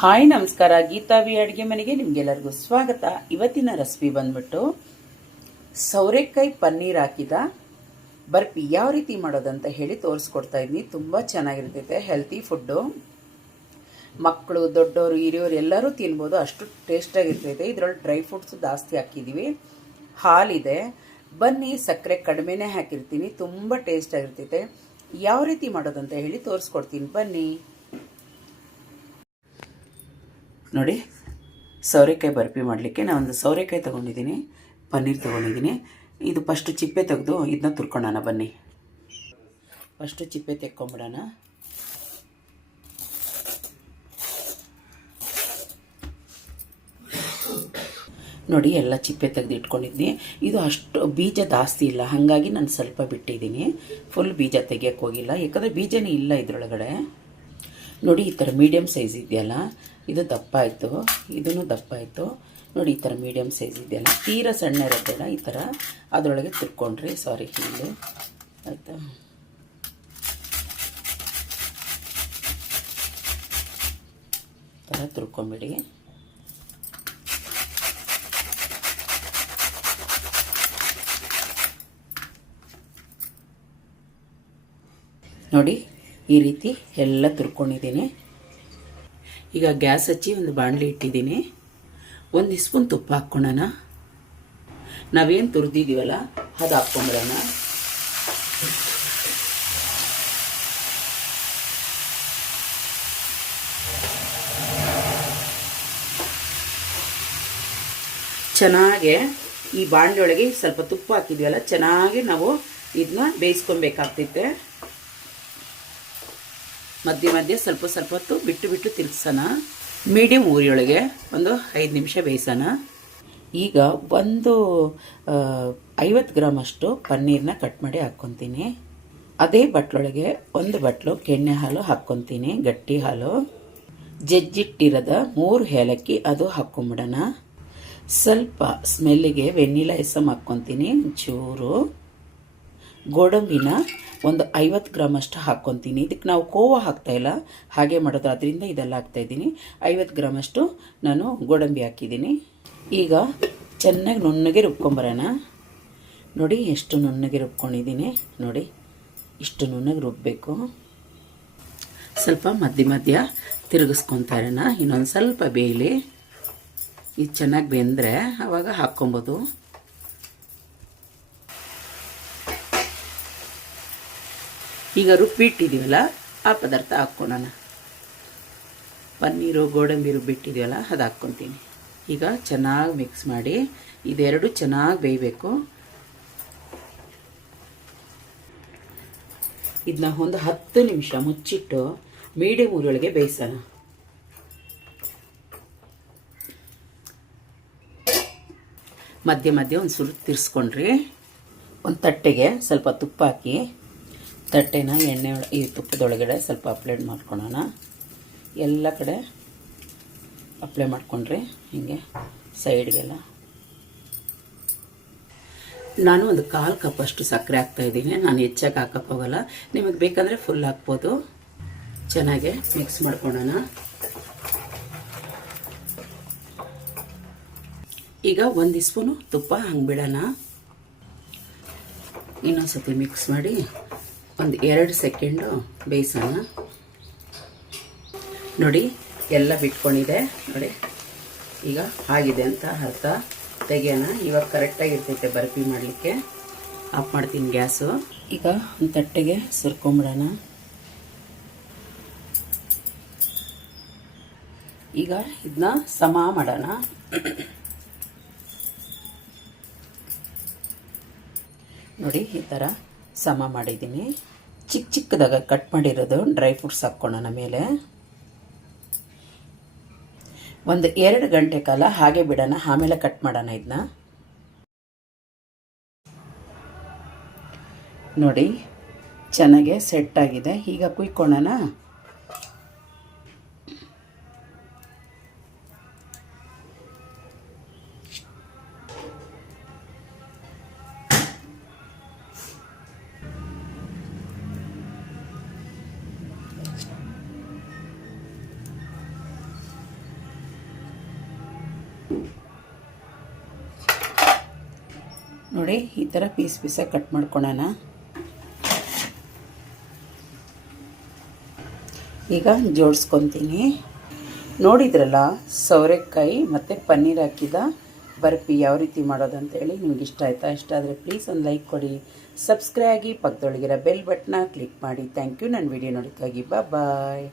Hi ನಮಸ್ಕಾರ, Geetha V ಅಡುಗೆ ಮನೆಗೆ ನಿಮ್ಗೆಲ್ಲರಿಗೂ ಸ್ವಾಗತ. ಇವತ್ತಿನ ರೆಸಿಪಿ ಬಂದ್ಬಿಟ್ಟು ಸೌರೆಕಾಯಿ ಪನ್ನೀರ್ ಹಾಕಿದ. ಬರ್ಫಿ ಯಾವ ರೀತಿ ಮಾಡೋದಂತ ಹೇಳಿ ತೋರಿಸ್ಕೊಡ್ತಾ ಇದ್ದೀನಿ ತುಂಬ ಚೆನ್ನಾಗಿರ್ತೈತೆ ಹೆಲ್ತಿ ಫುಡ್ಡು ಮಕ್ಕಳು ದೊಡ್ಡವರು ಹಿರಿಯವರು ಎಲ್ಲರೂ ತಿನ್ಬೋದು. ಅಷ್ಟು ಟೇಸ್ಟಾಗಿರ್ತೈತೆ ಇದರಲ್ಲಿ ಡ್ರೈ ಫ್ರೂಟ್ಸು ಜಾಸ್ತಿ ಹಾಕಿದ್ದೀವಿ ಹಾಲಿದೆ. ಬನ್ನಿ, ಸಕ್ಕರೆ ಕಡಿಮೆನೇ ಹಾಕಿರ್ತೀನಿ. ತುಂಬ ಟೇಸ್ಟಾಗಿರ್ತೈತೆ ಯಾವ ರೀತಿ ಮಾಡೋದಂತ ಹೇಳಿ ತೋರಿಸ್ಕೊಡ್ತೀನಿ. ಬನ್ನಿ. ನೋಡಿ, ಸೌರೆಕಾಯಿ ಬರ್ಫಿ ಮಾಡಲಿಕ್ಕೆ ಒಂದು ಸೌರೆಕಾಯಿ ತೊಗೊಂಡಿದ್ದೀನಿ, ಪನ್ನೀರ್ ತೊಗೊಂಡಿದ್ದೀನಿ. ಇದು ಫಸ್ಟು ಚಿಪ್ಪೆ ತೆಗೆದು ಇದನ್ನ ತುರ್ಕೊಳ್ಳೋಣ ಬನ್ನಿ. ಫಸ್ಟು ಚಿಪ್ಪೆ ತೆಕ್ಕೊಂಬಿಡೋಣ. ನೋಡಿ, ಎಲ್ಲ ಚಿಪ್ಪೆ ತೆಗೆದು ಇಟ್ಕೊಂಡಿದ್ದೀನಿ ಇದು ಅಷ್ಟು ಬೀಜ ಜಾಸ್ತಿ ಇಲ್ಲ, ಹಾಗಾಗಿ ನಾನು ಸ್ವಲ್ಪ ಬಿಟ್ಟಿದ್ದೀನಿ. ಫುಲ್ ಬೀಜ ತೆಗಿಯೋಕ್ಕೋಗಿಲ್ಲ ಯಾಕಂದರೆ ಬೀಜನೇ ಇಲ್ಲ ಇದರೊಳಗಡೆ. ನೋಡಿ, ಈ ಥರ ಮೀಡಿಯಮ್ ಸೈಜ್ ಇದೆಯಲ್ಲ ಇದು ದಪ್ಪ ಆಯಿತು ಇದೂ ದಪ್ಪ ಆಯಿತು ನೋಡಿ, ಈ ಥರ ಮೀಡಿಯಮ್ ಸೈಜ್ ಇದೆಯಲ್ಲ, ತೀರಾ ಸಣ್ಣ ಇರೋದಿಲ್ಲ ಈ ಥರ ಅದರೊಳಗೆ ತಿರ್ಕೊಂಡ್ರಿ ಸಾರಿ ಹೀಗೆ. ಆಯಿತಾ? ಥರ ತುರ್ಕೊಂಬಿಡಿ. ನೋಡಿ, ಈ ರೀತಿ ಎಲ್ಲ ತುರ್ಕೊಂಡಿದ್ದೀನಿ. ಈಗ ಗ್ಯಾಸ್ ಹಚ್ಚಿ ಒಂದು ಬಾಣಲಿ ಇಟ್ಟಿದ್ದೀನಿ. ಒಂದು ಸ್ಪೂನ್ ತುಪ್ಪ ಹಾಕ್ಕೊಳ್ಳೋಣ. ನಾವೇನು ತುರಿದಿದ್ದೀವಲ್ಲ ಅದು ಹಾಕ್ಕೊಂಬಿಡೋಣ. ಚೆನ್ನಾಗೆ ಈ ಬಾಣಲಿ ಒಳಗೆ ಸ್ವಲ್ಪ ತುಪ್ಪ ಹಾಕಿದ್ವಲ್ಲ, ಚೆನ್ನಾಗಿ ನಾವು ಇದನ್ನ ಬೇಯಿಸ್ಕೊಬೇಕಾಗ್ತೈತೆ ಮಧ್ಯೆ ಮಧ್ಯೆ ಸ್ವಲ್ಪ ಸ್ವಲ್ಪ ಹೊತ್ತು ಬಿಟ್ಟು ಬಿಟ್ಟು ತಿರುಗಿಸೋಣ. ಮೀಡಿಯಮ್ ಊರಿಯೊಳಗೆ ಒಂದು ಐದು ನಿಮಿಷ ಬೇಯಿಸೋಣ. ಈಗ ಒಂದು ಐವತ್ತು ಗ್ರಾಮ್ ಅಷ್ಟು ಪನ್ನೀರನ್ನ ಕಟ್ ಮಾಡಿ ಹಾಕ್ಕೊತೀನಿ. ಅದೇ ಬಟ್ಲೊಳಗೆ ಒಂದು ಬಟ್ಲು ಕೆಣ್ಣೆ ಹಾಲು ಹಾಕ್ಕೊತೀನಿ, ಗಟ್ಟಿ ಹಾಲು. ಜಜ್ಜಿಟ್ಟಿರದ ಮೂರು ಏಲಕ್ಕಿ ಅದು ಹಾಕ್ಕೊಂಬಿಡೋಣ. ಸ್ವಲ್ಪ ಸ್ಮೆಲ್ಲಿಗೆ ವೆನಿಲಾ ಎಸಮ್ ಹಾಕ್ಕೊತೀನಿ ಚೂರು ಗೋಡಂಬಿನ ಒಂದು ಐವತ್ತು ಗ್ರಾಮ್ ಅಷ್ಟು ಹಾಕ್ಕೊತೀನಿ. ಇದಕ್ಕೆ ನಾವು ಕೋವಾ ಹಾಕ್ತಾಯಿಲ್ಲ ಹಾಗೆ ಮಾಡೋದು. ಅದರಿಂದ ಇದೆಲ್ಲ ಹಾಕ್ತಾಯಿದ್ದೀನಿ ಐವತ್ತು ಗ್ರಾಮ್ ಅಷ್ಟು ನಾನು ಗೋಡಂಬಿ ಹಾಕಿದ್ದೀನಿ. ಈಗ ಚೆನ್ನಾಗಿ ನುಣ್ಣಗೆ ರುಬ್ಕೊಂಬರೋಣ. ನೋಡಿ ಎಷ್ಟು ನುಣ್ಣಗೆ ರುಬ್ಕೊಂಡಿದ್ದೀನಿ. ನೋಡಿ ಇಷ್ಟು ನುಣ್ಣಗೆ ರುಬ್ಬಬೇಕು ಸ್ವಲ್ಪ ಮಧ್ಯ ಮಧ್ಯ ತಿರುಗಿಸ್ಕೊತಾ ಇರೋಣ. ಇನ್ನೊಂದು ಸ್ವಲ್ಪ ಬೇಯಲಿ. ಇದು ಚೆನ್ನಾಗಿ ಬೆಂದರೆ ಆವಾಗ ಹಾಕ್ಕೊಬೋದು. ಈಗ ರುಬ್ಬಿಟ್ಟಿದ್ದೀವಲ್ಲ, ಆ ಪದಾರ್ಥ ಹಾಕ್ಕೊಳ್ಳೋಣ. ಪನ್ನೀರು ಗೋಡಂಬಿ ರುಬ್ಬಿಟ್ಟಿದ್ದೀವಲ್ಲ ಅದು ಹಾಕ್ಕೊತೀನಿ ಈಗ ಚೆನ್ನಾಗಿ ಮಿಕ್ಸ್ ಮಾಡಿ, ಇದೆರಡು ಚೆನ್ನಾಗಿ ಬೇಯಬೇಕು. ಇದನ್ನ ಒಂದು ಹತ್ತು ನಿಮಿಷ ಮುಚ್ಚಿಟ್ಟು ಮೀಡಿಯಮ್ ಊರೊಳಗೆ ಬೇಯಿಸೋಣ. ಮಧ್ಯೆ ಮಧ್ಯೆ ಒಂದು ಸುರು ತಿರ್ಸ್ಕೊಂಡ್ರಿ. ಒಂದು ತಟ್ಟೆಗೆ ಸ್ವಲ್ಪ ತುಪ್ಪ ಹಾಕಿ ತಟ್ಟೆನ, ಎಣ್ಣೆ ಈ ತುಪ್ಪದೊಳಗಡೆ ಸ್ವಲ್ಪ ಅಪ್ಲೈ ಮಾಡ್ಕೊಳೋಣ. ಎಲ್ಲ ಕಡೆ ಅಪ್ಲೈ ಮಾಡ್ಕೊಂಡ್ರಿ, ಹೀಗೆ ಸೈಡ್ಗೆಲ್ಲ. ನಾನು ಒಂದು ಕಾಲು ಕಪ್ ಅಷ್ಟು ಸಕ್ಕರೆ ಹಾಕ್ತಾಯಿದ್ದೀನಿ ನಾನು ಹೆಚ್ಚಾಗಿ ಹಾಕಕ್ಕೆ ಹೋಗಲ್ಲ. ನಿಮಗೆ ಬೇಕಂದರೆ ಫುಲ್ ಹಾಕ್ಬೋದು. ಚೆನ್ನಾಗೆ ಮಿಕ್ಸ್ ಮಾಡ್ಕೊಳ್ಳೋಣ ಈಗ ಒಂದು ಸ್ಪೂನು ತುಪ್ಪ ಹಂಗೆ ಬಿಡೋಣ. ಇನ್ನೊಂದು ಸತಿ ಮಿಕ್ಸ್ ಮಾಡಿ. ಒಂದು ಎರಡು ಸೆಕೆಂಡು ಬೇಯಿಸೋಣ ನೋಡಿ, ಎಲ್ಲ ಬಿಟ್ಕೊಂಡಿದೆ. ನೋಡಿ, ಈಗ ಆಗಿದೆ ಅಂತ ಅರ್ಥ. ತೆಗೆಯೋಣ. ಇವಾಗ ಕರೆಕ್ಟಾಗಿರ್ತೈತೆ ಬರ್ಫಿ ಮಾಡಲಿಕ್ಕೆ. ಆಫ್ ಮಾಡ್ತೀನಿ ಗ್ಯಾಸು. ಈಗ ಒಂದು ತಟ್ಟೆಗೆ ಸುರ್ಕೊಂಬಿಡೋಣ. ಈಗ ಇದನ್ನ ಸಮ ಮಾಡೋಣ. ನೋಡಿ, ಈ ಥರ ಸಮ ಮಾಡಿದ್ದೀನಿ. ಚಿಕ್ಕ ಚಿಕ್ಕದಾಗ ಕಟ್ ಮಾಡಿರೋದು ಡ್ರೈ ಫ್ರೂಟ್ಸ್ ಹಾಕ್ಕೊಳ್ಳೋಣ ಮೇಲೆ. ಒಂದು ಎರಡು ಗಂಟೆ ಕಾಲ ಹಾಗೆ ಬಿಡೋಣ, ಆಮೇಲೆ ಕಟ್ ಮಾಡೋಣ ಇದನ್ನ ನೋಡಿ, ಚೆನ್ನಾಗೆ ಸೆಟ್ ಆಗಿದೆ. ಈಗ ಕುಯ್ಕೊಳ್ಳೋಣ. ನೋಡಿ, ಈ ಥರ ಪೀಸ್ ಪೀಸಾಗಿ ಕಟ್ ಮಾಡ್ಕೊಳೋಣ. ಈಗ ಜೋಡಿಸ್ಕೊತೀನಿ. ನೋಡಿದ್ರಲ್ಲ, ಸೌರೆಕಾಯಿ ಮತ್ತು ಪನ್ನೀರ್ ಹಾಕಿದ ಬರ್ಫಿ ಯಾವ ರೀತಿ ಮಾಡೋದು ಅಂತೇಳಿ ನಿಮ್ಗೆ ಇಷ್ಟ ಆಯಿತಾ? ಇಷ್ಟ ಆದರೆ ಪ್ಲೀಸ್ ಒಂದು ಲೈಕ್ ಕೊಡಿ. ಸಬ್ಸ್ಕ್ರೈಬ್ ಆಗಿ ಪಕ್ಕದೊಳಗಿರೋ ಬೆಲ್ ಬಟ್ನ ಕ್ಲಿಕ್ ಮಾಡಿ. ಥ್ಯಾಂಕ್ ಯು ನನ್ನ ವಿಡಿಯೋ ನೋಡೋಕ್ಕಾಗಿ ಬಾಯ್